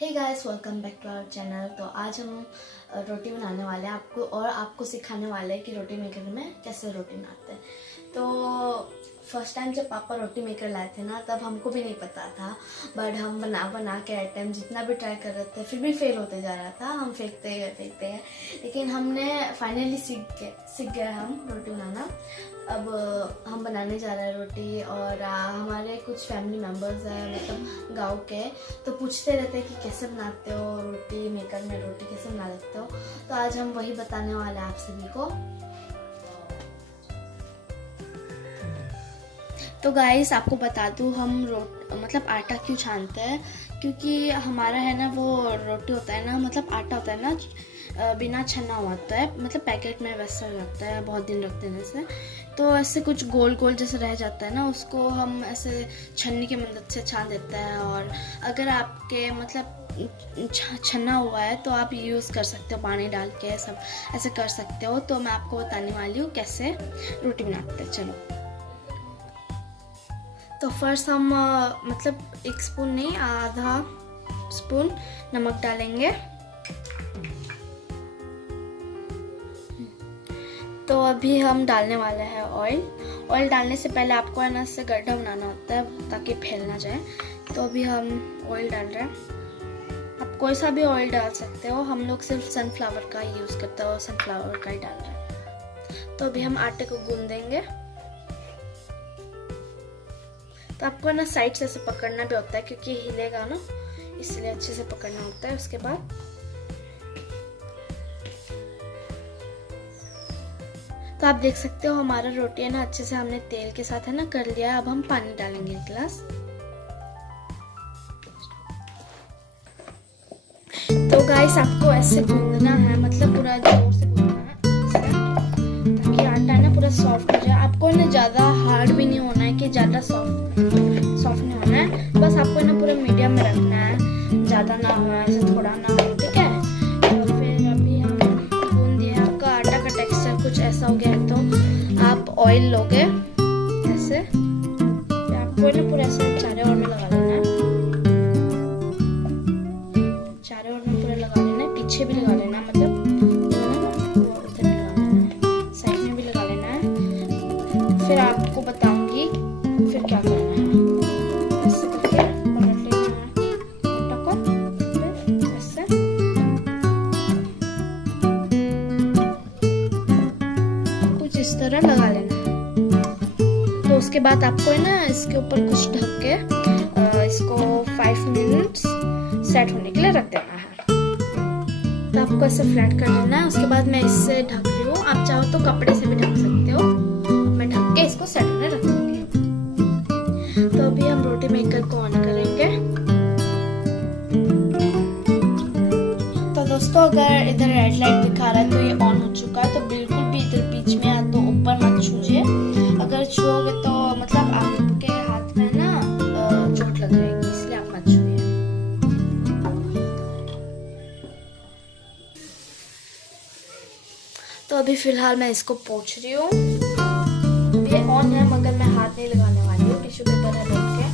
Hey guys, welcome back to our channel. तो आज हम रोटी बनाने वाले हैं आपको सिखाने वाले हैं कि रोटी मेकर में कैसे रोटी बनाते हैं। तो फर्स्ट टाइम जब पापा रोटी मेकर लाए थे ना, तब हमको भी नहीं पता था, बट हम बना के आइटम जितना भी ट्राई कर रहे थे फिर भी फेल होते जा रहा था। हम फेंकते गए, लेकिन हमने फाइनली सीख गए हम रोटी बनाना। अब हम बनाने जा रहे हैं रोटी, और हमारे कुछ फैमिली मेम्बर्स हैं मतलब गांव के, तो पूछते रहते हैं कि कैसे बनाते हो रोटी मेकर में, रोटी कैसे बना लेते हो। तो आज हम वही बताने वाले हैं आप सभी को। तो गाइस, आपको बता दूँ हम मतलब आटा क्यों छानते हैं, क्योंकि हमारा है ना वो रोटी होता है ना, मतलब आटा होता है ना बिना छना हुआ होता है, मतलब पैकेट में वैसा हो जाता है बहुत दिन रख देने से। तो ऐसे कुछ गोल गोल जैसे रह जाता है ना, उसको हम ऐसे छन्नी की मदद से छान देते हैं। और अगर आपके मतलब छना हुआ है तो आप यूज़ कर सकते हो, पानी डाल के सब ऐसे कर सकते हो। तो मैं आपको बताने वाली हूँ कैसे रोटी बनाते हैं। चलो, तो फर्स्ट हम मतलब 1 स्पून नहीं, आधा स्पून नमक डालेंगे। तो अभी हम डालने वाले हैं ऑयल डालने से पहले आपको है ना इससे गड्ढा बनाना होता है ताकि फैल ना जाए। तो अभी हम ऑयल डाल रहे हैं। आप कोई सा भी ऑयल डाल सकते हो, हम लोग सिर्फ सनफ्लावर का यूज़ करते हो, सनफ्लावर का ही डाल रहे हैं। तो अभी हम आटे को गूंद देंगे। तो आपको ना साइड से ऐसे पकड़ना भी होता है क्योंकि हिलेगा ना, इसलिए अच्छे से पकड़ना होता है। उसके बाद तो आप देख सकते हो हमारा रोटी है ना अच्छे से हमने तेल के साथ है ना कर लिया। अब हम पानी डालेंगे 1 गिलास। तो गाइस, आपको ऐसे गूंदना है, मतलब पूरा जोर से गूंदना है ताकि आटा है ना पूरा सॉफ्ट हो जाए। आपको ना ज़्यादा हार्ड भी नहीं होना है कि ज़्यादा सॉफ्ट नहीं होना है, बस आपको ना पूरा मीडियम में रखना है, ज़्यादा ना हो ऐसे थोड़ा ना हो, ठीक है। तो फिर अभी हम गूंद दिए, आपका आटा का टेक्सचर कुछ ऐसा हो गया है तो आप ऑयल लोगे ऐसे, आपको ना पूरा ऐसे चारों ओर में लगा लेना है, चारों ओर में पूरा लगा लेना है, पीछे भी लगा लेना है, मतलब उधर भी लगा लेना है, साइड में भी लगा लेना है। फिर आपको बताऊंगी फिर क्या करना है। ऐसे करके पलट लेना है आटा को, फिर ऐसे कुछ इस तरह लगा लेना है। तो उसके बाद आपको है ना इसके ऊपर कुछ ढक के इसको 5 मिनट्स सेट होने के लिए रख देना है। तो आपको ऐसे फ्लैट कर लेना है। उसके बाद मैं इससे ढक रही हूँ, आप चाहो तो कपड़े से भी ढक सकते हो। मैं ढक के इसको सेट होने रख दूंगी। तो अभी हम रोटी मेकर को ऑन करेंगे। तो दोस्तों, अगर इधर रेड लाइट दिखा रहा है तो ये ऑन हो चुका है। तो बिल्कुल भी इधर बीच में या तो ऊपर मत छूजिए, अगर छूओगे तो मतलब आपके हाथ में ना चोट लग जाएगी, इसलिए आप मत छूइए। तो अभी फिलहाल मैं इसको पोंछ रही हूँ। ये ऑन है मगर मैं हाथ नहीं लगाने वाली हूँ, टिश्यू पेपर है लेके।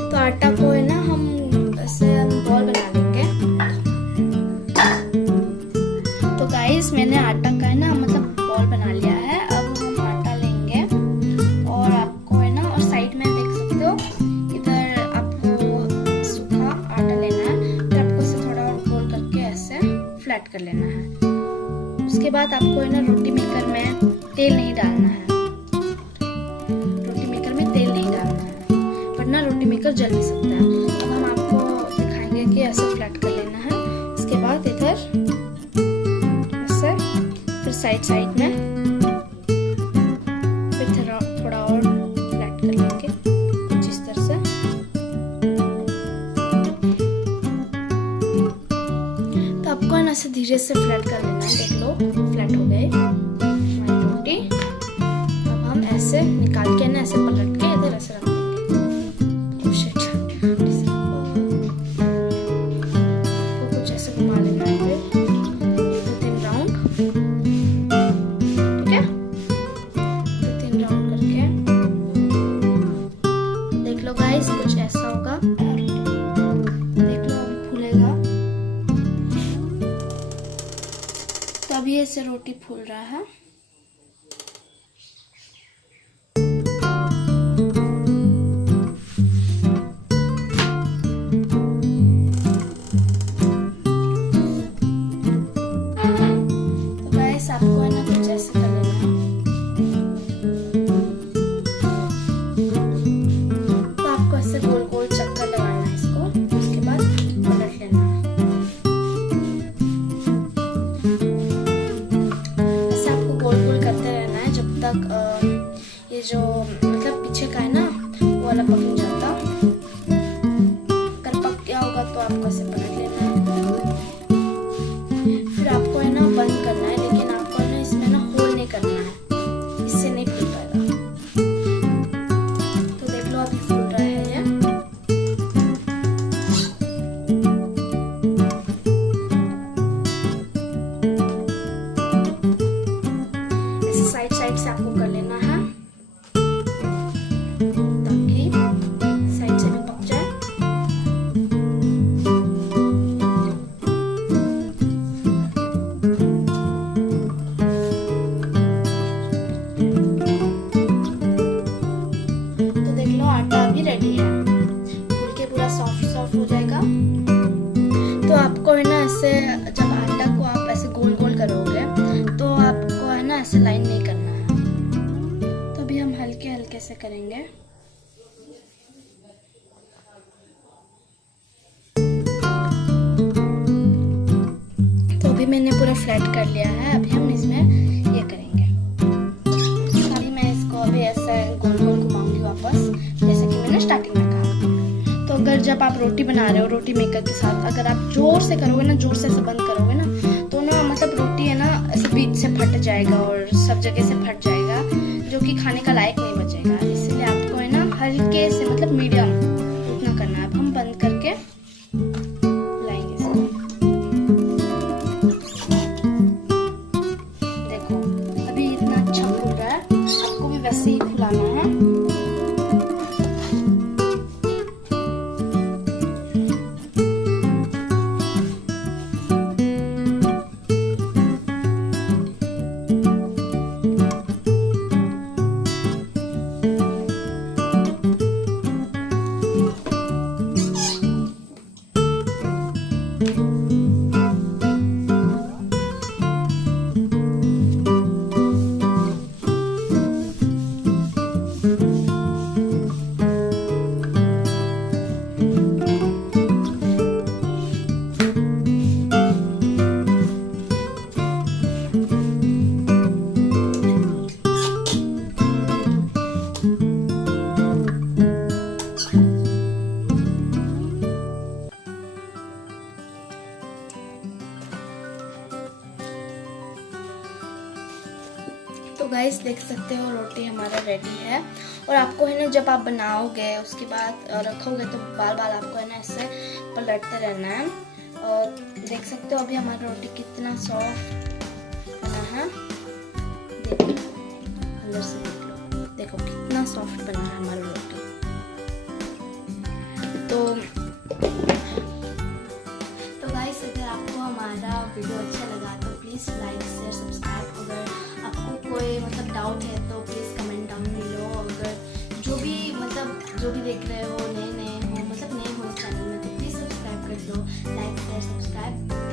तो आटा को है ना हम ऐसे बॉल बना लेंगे। तो गाइस, मैंने आटा का है ना मतलब बॉल बना लिया है। अब हम आटा लेंगे और आपको है ना, और साइड में देख सकते हो इधर आपको सूखा आटा लेना है। फिर आपको इसे थोड़ा और गोल करके ऐसे फ्लैट कर लेना है। उसके बाद आपको है ना रोटी मेकर में तेल नहीं डालना है, रोटी मेकर में तेल नहीं डालना है, वरना रोटी मेकर जल भी सकता है। अब हम आपको दिखाएंगे कि ऐसे फ्लैट कर लेना है। उसके बाद इधर ऐसे, फिर साइड में, फिर थोड़ा और फ्लैट कर लेंगे कुछ इस तरह से। तो आपको ना ऐसे धीरे से फ्लैट कर लेना है। देख लो, फ्लैट हो गए हमारी रोटी। अब हम ऐसे निकाल के ना ऐसे पलट के इधर ऐसे रख देंगे। तो कुछ ऐसे घुमा लेना है, फिर 2-3 राउंड, ठीक है। 2-3 राउंड करके देख लो तो गाइस कुछ ऐसा होगा, देख लो अभी फूलेगा। तो अभी ऐसे रोटी फूल रहा है। तो गाइस आपको है ना कुछ ऐसे कर लेना है। तो आपको ऐसे गोल गोल चक्कर लगाना है इसको, उसके बाद पलट लेना है। ऐसे आपको गोल गोल करते रहना है जब तक ये जो मतलब पीछे का है ना वो वाला पक नहीं जाता। अगर पक गया होगा तो आपको ऐसे पलट लेना है। फिर आपको है ना बंद करना है, लेकिन आपको है ना इसमें ना होल नहीं करना है, इससे नहीं फूल पाएगा। तो देख लो अभी फूल रहा है ये। ऐसे साइड साइड से आपको कर लेना है ताकि साइड से भी पक जाए। तो देख लो आटा अभी रेडी है, फूल के पूरा सॉफ्ट सॉफ्ट हो जाएगा। तो आपको है ना ऐसे जब आटा को आप ऐसे गोल गोल करोगे तो आपको है ना ऐसे लाइन नहीं करना है। तो अभी हम हल्के हल्के से करेंगे। तो अभी मैंने पूरा फ्लैट कर लिया है। अभी हम इसमें ये करेंगे। अभी मैं इसको अभी ऐसे गोल गोल घुमाऊंगी वापस, जैसे कि मैंने स्टार्टिंग में कहा। तो अगर जब आप रोटी बना रहे हो रोटी मेकर के साथ, अगर आप जोर से करोगे ना, जोर से ऐसे बंद करोगे ना, तो ना मतलब रोटी है ना ऐसे बीच से फट जाएगा और सब जगह से फट जाएगा, जो कि खाने का लायक नहीं बचेगा। इसलिए आपको है ना हल्के से मतलब मीडियम उतना करना है। अब हम बंद करके लाएंगे इसको। देखो अभी इतना अच्छा फूल रहा है, आपको भी वैसे ही फुलाना है। तो गाइस देख सकते हो रोटी हमारा रेडी है। और आपको है ना जब आप बनाओगे उसके बाद रखोगे तो बार बार आपको है ना ऐसे पलटते रहना है। और देख सकते हो अभी हमारा रोटी कितना सॉफ्ट बना है। देखो अंदर से देख लो, देखो कितना सॉफ्ट बना है हमारा रोटी। तो गाइस अगर आपको हमारा वीडियो अच्छा लगा तो प्लीज़ लाइक शेयर सब्सक्राइब। अगर आपको कोई मतलब डाउट है तो प्लीज़ कमेंट डाउन में लो। अगर जो भी देख रहे हो नए हो मतलब नए हो इस चैनल में तो प्लीज़ सब्सक्राइब कर दो। Like share subscribe.